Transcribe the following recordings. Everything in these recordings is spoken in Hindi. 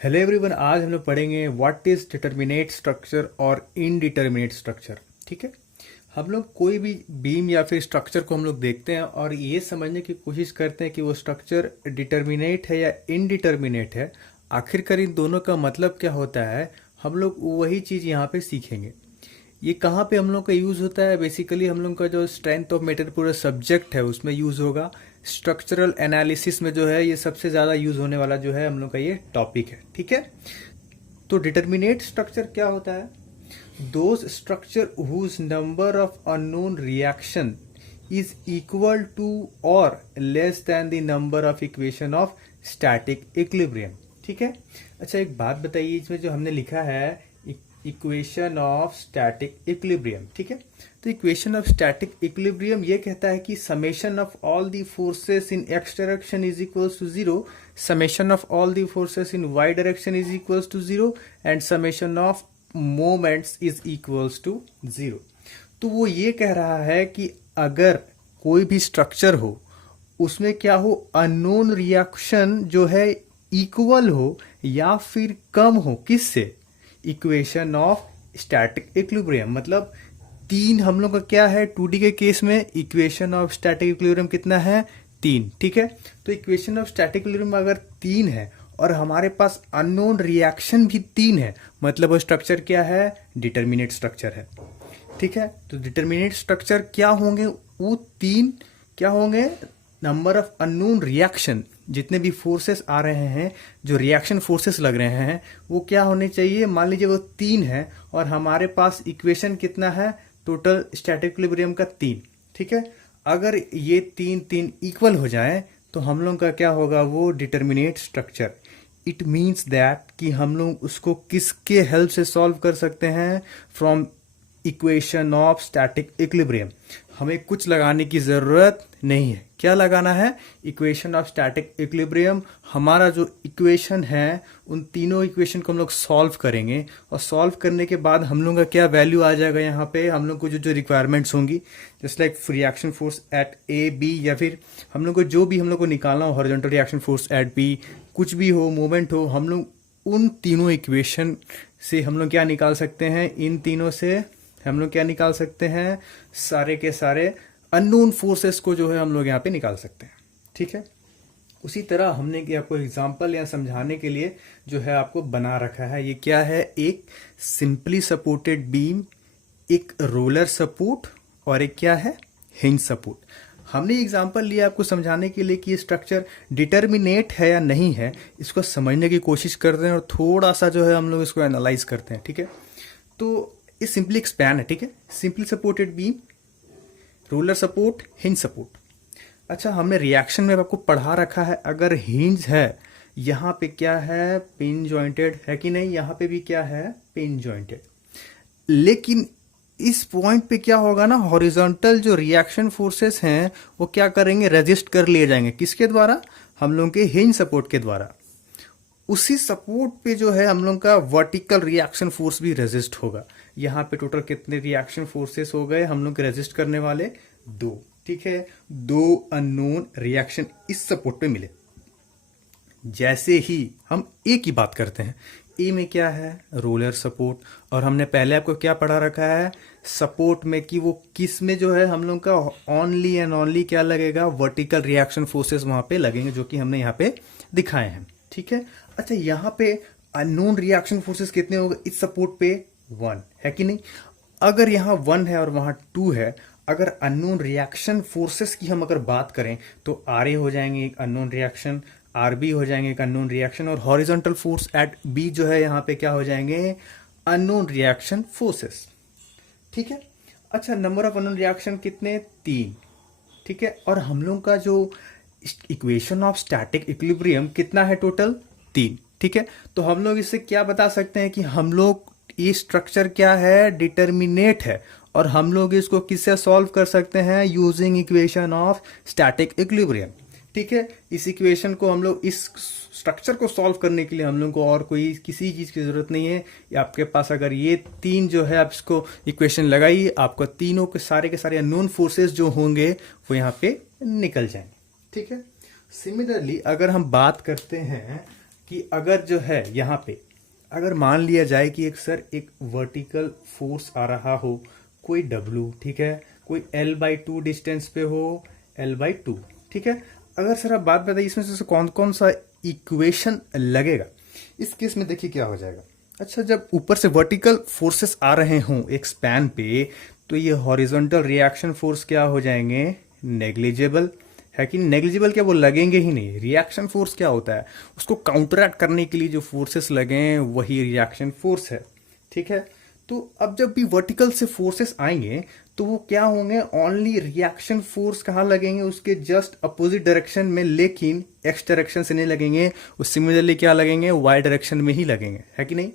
हेलो एवरीवन, आज हम लोग पढ़ेंगे व्हाट इज डिटरमिनेट स्ट्रक्चर और इनडिटरमिनेट स्ट्रक्चर। ठीक है, हम लोग कोई भी बीम या फिर स्ट्रक्चर को हम लोग देखते हैं और ये समझने की कोशिश करते हैं कि वो स्ट्रक्चर डिटरमिनेट है या इनडिटरमिनेट है। आखिरकार इन दोनों का मतलब क्या होता है, हम लोग वही चीज़ यहाँ पे सीखेंगे। ये कहाँ पे हम लोग का यूज़ होता है, बेसिकली हम लोग का जो स्ट्रेंथ ऑफ मैटर पूरा सब्जेक्ट है उसमें यूज़ होगा। स्ट्रक्चरल एनालिसिस में जो है ये सबसे ज़्यादा यूज़ होने वाला जो है हम लोग का ये टॉपिक है। ठीक है, तो डिटरमिनेट स्ट्रक्चर क्या होता है? Those structure whose number of unknown reaction is equal to और less than the number of equation of static equilibrium. ठीक है, अच्छा एक बात बताइए, इसमें जो हमने लिखा है इक्वेशन ऑफ स्टैटिक इक्विलिब्रियम। ठीक है, तो इक्वेशन ऑफ स्टैटिक इक्विलिब्रियम ये कहता है कि summation of all the forces in x direction is equals to zero, summation of all the forces in y direction is equals to zero and summation of moments is equals to zero. तो वो ये कह रहा है कि अगर कोई भी स्ट्रक्चर हो उसमें क्या हो, अननोन रिएक्शन जो है इक्वल हो या फिर कम हो, किससे? Equation of static equilibrium. मतलब तीन हम लोग का क्या है, 2D के केस में इक्वेशन ऑफ स्टैटिक इक्विलिब्रियम कितना है, 3। ठीक है, तो इक्वेशन ऑफ स्टैटिक इक्विलिब्रियम अगर 3 है और हमारे पास अननोन रिएक्शन भी 3 है, मतलब वो स्ट्रक्चर क्या है, डिटरमिनेट स्ट्रक्चर है। ठीक है, तो डिटरमिनेट स्ट्रक्चर क्या होंगे, वो 3 क्या होंगे, नंबर ऑफ अननोन रिएक्शन, जितने भी फोर्सेस आ रहे हैं, जो रिएक्शन फोर्सेस लग रहे हैं वो क्या होने चाहिए। मान लीजिए वो 3 है और हमारे पास इक्वेशन कितना है, टोटल स्टैटिक इक्विलिब्रियम का 3। ठीक है, अगर ये 3 इक्वल हो जाए तो हम लोग का क्या होगा, वो determinate structure. It means that कि हम लोग उसको किसके हेल्प से सॉल्व कर सकते हैं, from equation of static equilibrium. हमें कुछ लगाने की जरूरत नहीं है। क्या लगाना है, इक्वेशन ऑफ स्टैटिक इक्विलिब्रियम। हमारा जो इक्वेशन है उन तीनों इक्वेशन को हम लोग सॉल्व करेंगे और सॉल्व करने के बाद हम लोग का क्या वैल्यू आ जाएगा, यहाँ पे हम लोग को जो जो रिक्वायरमेंट्स होंगी, just like reaction force at A B, या फिर हम लोग को जो भी हम लोग को निकालना हो, horizontal reaction force at B, कुछ भी हो, मोमेंट हो, हम लोग उन तीनों इक्वेशन से हम लोग क्या निकाल सकते हैं, इन तीनों से हम लोग क्या निकाल सकते हैं, सारे के सारे अननोन फोर्सेस को जो है हम लोग यहाँ पे निकाल सकते हैं। ठीक है, उसी तरह हमने कि आपको एग्जांपल या समझाने के लिए जो है आपको बना रखा है। ये क्या है, एक सिंपली सपोर्टेड बीम, एक रोलर सपोर्ट और एक क्या है, हिंज सपोर्ट। हमने एग्जांपल लिया आपको समझाने के लिए कि ये स्ट्रक्चर डिटरमिनेट है या नहीं है, इसको समझने की कोशिश करते हैं और थोड़ा सा जो है हम लोग इसको एनालाइज करते हैं। ठीक है, तो ये सिंपली एक स्पैन है। ठीक है, simply supported beam, roller support, hinge support. अच्छा, हमने रिएक्शन में आपको पढ़ा रखा है, अगर हिंज है, यहाँ पे क्या है, पिन जॉइंटेड है कि नहीं, यहाँ पे भी क्या है, पिन जॉइंटेड। लेकिन इस पॉइंट पे क्या होगा ना, हॉरिजॉन्टल जो रिएक्शन फोर्सेस हैं वो क्या करेंगे, रेजिस्ट कर लिए जाएंगे, किसके द्वारा, हम लोग के हिंज सपोर्ट के द्वारा। उसी सपोर्ट पे जो है हम लोग का वर्टिकल रिएक्शन फोर्स भी रेजिस्ट होगा। यहाँ पे टोटल कितने रिएक्शन फोर्सेस हो गए हम लोग रेजिस्ट करने वाले, 2। ठीक है, 2 अननोन रिएक्शन इस सपोर्ट पे मिले। जैसे ही हम ए की बात करते हैं, ए में क्या है, रोलर सपोर्ट, और हमने पहले आपको क्या पढ़ा रखा है, सपोर्ट में कि वो किस में जो है हम लोग का ओनली एंड ओनली क्या लगेगा, वर्टिकल रिएक्शन फोर्सेस वहां पे लगेंगे, जो कि हमने यहाँ पे दिखाए हैं। ठीक है, अच्छा यहाँ पे अननोन रिएक्शन फोर्सेस कितने हो गए इस सपोर्ट पे, 1 है कि नहीं। अगर यहाँ 1 है और वहां 2 है, अगर अननोन रिएक्शन फोर्सेस की हम अगर बात करें तो आर ए हो जाएंगे एक अननोन रिएक्शन, आर बी हो जाएंगे एक अननोन रिएक्शन, और हॉरिजॉन्टल फोर्स एट बी जो है यहाँ पे क्या हो जाएंगे, अननोन रिएक्शन फोर्सेस। ठीक है, अच्छा नंबर ऑफ अननोन रिएक्शन कितने, 3। ठीक है, और हम लोग का जो इक्वेशन ऑफ स्टैटिक इक्विलिब्रियम कितना है, टोटल 3। ठीक है, तो हम लोग इससे क्या बता सकते हैं कि हम लोग ये स्ट्रक्चर क्या है, डिटरमिनेट है, और हम लोग इसको किससे सॉल्व कर सकते हैं, using equation of static equilibrium. ठीक है, इस इक्वेशन को हम लोग, इस स्ट्रक्चर को सॉल्व करने के लिए हम लोग को और कोई किसी चीज की जरूरत नहीं है। आपके पास अगर ये 3 जो है आप इसको इक्वेशन लगाइए, आपको तीनों के सारे अननोन फोर्सेस जो होंगे वो यहाँ पे निकल जाएंगे। ठीक है, सिमिलरली अगर हम बात करते हैं कि अगर जो है यहाँ पे अगर मान लिया जाए कि एक वर्टिकल फोर्स आ रहा हो, कोई W, ठीक है, कोई L/2 डिस्टेंस पे हो, L/2, ठीक है। अगर सर आप बात बताइए इसमें से कौन कौन सा इक्वेशन लगेगा, इस केस में देखिए क्या हो जाएगा। अच्छा, जब ऊपर से वर्टिकल फोर्सेस आ रहे हों एक स्पैन पे, तो ये हॉरिजॉन्टल रिएक्शन फोर्स क्या हो जाएंगे, नेग्लिजिबल, है कि नेग्लिजिबल, क्या वो लगेंगे ही नहीं। रिएक्शन फोर्स क्या होता है, उसको काउंटरएक्ट करने के लिए जो फोर्सेस लगे वही रिएक्शन फोर्स है, ठीक है। तो अब जब भी वर्टिकल से फोर्सेस आएंगे तो वो क्या होंगे, ओनली रिएक्शन फोर्स कहाँ लगेंगे, उसके जस्ट अपोजिट डायरेक्शन में, लेकिन एक्स डायरेक्शन से नहीं लगेंगे, वो सिमिलरली क्या लगेंगे, वाई डायरेक्शन में ही लगेंगे, है कि नहीं।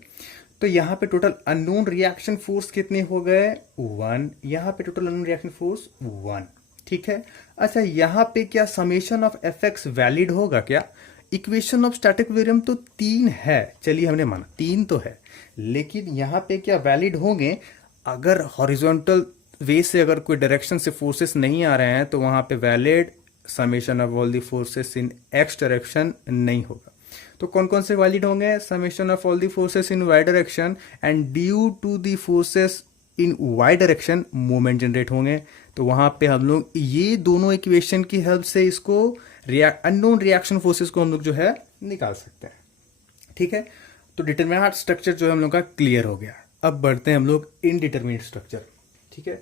तो यहाँ पे टोटल अननोन रिएक्शन फोर्स कितने हो गए, 1। यहाँ पे टोटल अननोन रिएक्शन फोर्स 1, ठीक है। अच्छा, यहाँ पे क्या summation of F x valid होगा क्या, इक्वेशन ऑफ स्टैटिक इक्विलिब्रियम तो 3 है, चलिए हमने माना 3 तो है, लेकिन यहाँ पे क्या वैलिड होंगे, अगर हॉरिजॉन्टल वे से अगर कोई डायरेक्शन से फोर्सेस नहीं आ रहे हैं तो वहां पे valid summation of all the forces in x direction नहीं होगा। तो कौन कौन से वैलिड होंगे, summation of all the forces in y direction and due to the forces in y direction moment generate होंगे। तो वहां पे हम लोग ये दोनों इक्वेशन की हेल्प से इसको अननोन रिएक्शन फोर्सेस को हम लोग जो है निकाल सकते हैं, ठीक है। तो डिटरमिनेट स्ट्रक्चर जो है हम लोग का क्लियर हो गया। अब बढ़ते हैं हम लोग इनडिटरमिनेट स्ट्रक्चर, ठीक है।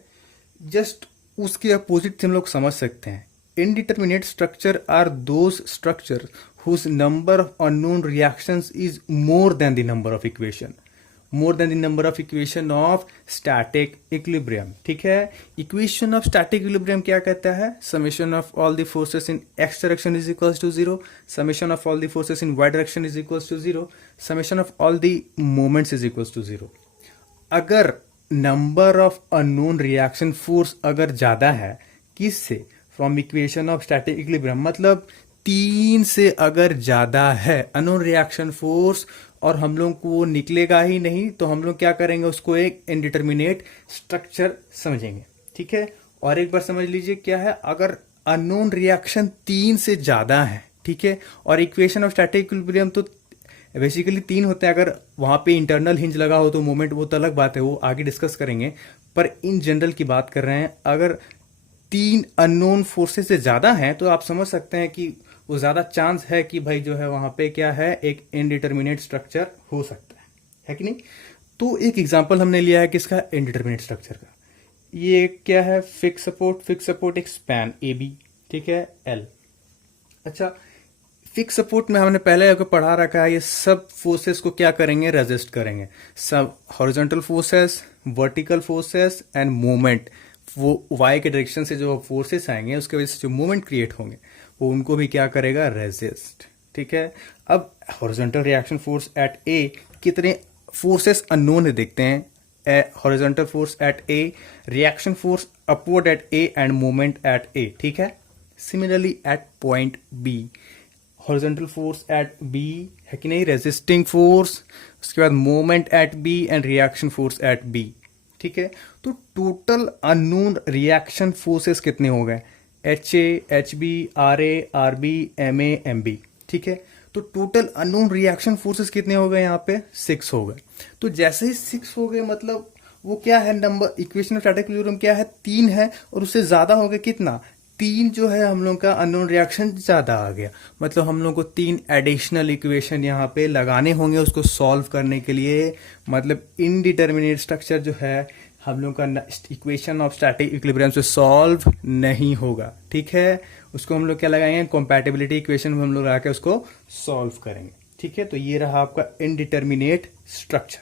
जस्ट उसके अपोजिट से हम लोग समझ सकते हैं, indeterminate structure are those structure whose number of unknown reactions is more than the number of equation, more than the number of equation of static equilibrium, ठीक है। इक्वेशन ऑफ स्टैटिक इक्विलिब्रियम क्या कहता है, summation of all the forces in x direction is equals to 0, summation of all the forces in y direction is equals to 0, summation of all the moments is equals to 0। अगर number of unknown reaction force अगर ज्यादा है, किससे, from equation of static equilibrium, मतलब 3 से अगर ज्यादा है अननोन रिएक्शन फोर्स और हम लोग को वो निकलेगा ही नहीं, तो हम लोग क्या करेंगे, उसको एक इनडिटरमिनेट स्ट्रक्चर समझेंगे, ठीक है। और एक बार समझ लीजिए क्या है, अगर अननोन रिएक्शन 3 से ज्यादा है, ठीक है, और इक्वेशन ऑफ स्टैटिक इक्विलिब्रियम तो बेसिकली 3 होते हैं, अगर वहां पे इंटरनल हिंज लगा हो तो मोमेंट वो तो अलग बात है, वो आगे डिस्कस करेंगे, पर इन जनरल की बात कर रहे हैं। अगर 3 अननोन फोर्सेस से ज्यादा हैं तो आप समझ सकते हैं कि वो ज्यादा चांस है कि भाई जो है वहां पे क्या है, एक इनडिटरमिनेट स्ट्रक्चर हो सकता है कि नहीं। तो एक एग्जाम्पल हमने लिया है किसका, इनडिटरमिनेट स्ट्रक्चर का। ये क्या है, फिक्स सपोर्ट एक स्पैन ए बी, ठीक है, एल। अच्छा, फिक्स सपोर्ट में हमने पहले अगर पढ़ा रखा है, ये सब फोर्सेस को क्या करेंगे, रेजिस्ट करेंगे, सब horizontal forces, vertical forces end moment, वो वाई के डायरेक्शन से जो फोर्सेस आएंगे उसके वजह से जो मूवमेंट क्रिएट होंगे वो उनको भी क्या करेगा, रेजिस्ट, ठीक है। अब horizontal reaction force at A, कितने फोर्सेस अननोन है देखते हैं, horizontal force at A, reaction force upward at A and movement at A, ठीक है। Similarly at point B, horizontal force at B है कि नहीं, रेजिस्टिंग फोर्स, उसके बाद moment at B and reaction force at B, ठीक है। तो टोटल अननोन रिएक्शन फोर्सेस कितने हो गए, H A, H B, R A, R B, M A, M B, ठीक है। तो टोटल अननोन रिएक्शन फोर्सेस कितने हो गए, यहाँ पे 6 हो गए। तो जैसे ही 6 हो गए मतलब वो क्या है, number equation of static equilibrium क्या है, 3 है, और उससे ज्यादा हो गया कितना, 3 जो है हम लोग का अननोन रिएक्शन ज्यादा आ गया, मतलब हम लोग को 3 एडिशनल इक्वेशन यहाँ पे लगाने होंगे उसको सॉल्व करने के लिए। मतलब इनडिटरमिनेट स्ट्रक्चर जो है हम लोग का इक्वेशन ऑफ स्टैटिक इक्विलिब्रियम से सॉल्व नहीं होगा, ठीक है। उसको हम लोग क्या लगाएंगे, कंपैटिबिलिटी इक्वेशन में हम लोग लगा के उसको सॉल्व करेंगे, ठीक है। तो ये रहा आपका इनडिटरमिनेट स्ट्रक्चर,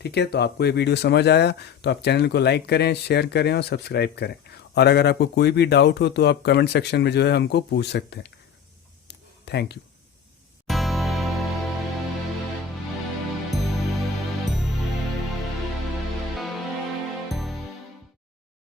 ठीक है। तो आपको ये वीडियो समझ आया तो आप चैनल को लाइक करें, शेयर करें और सब्सक्राइब करें। और अगर आपको कोई भी डाउट हो तो आप कमेंट सेक्शन में जो है हमको पूछ सकते हैं। Thank you.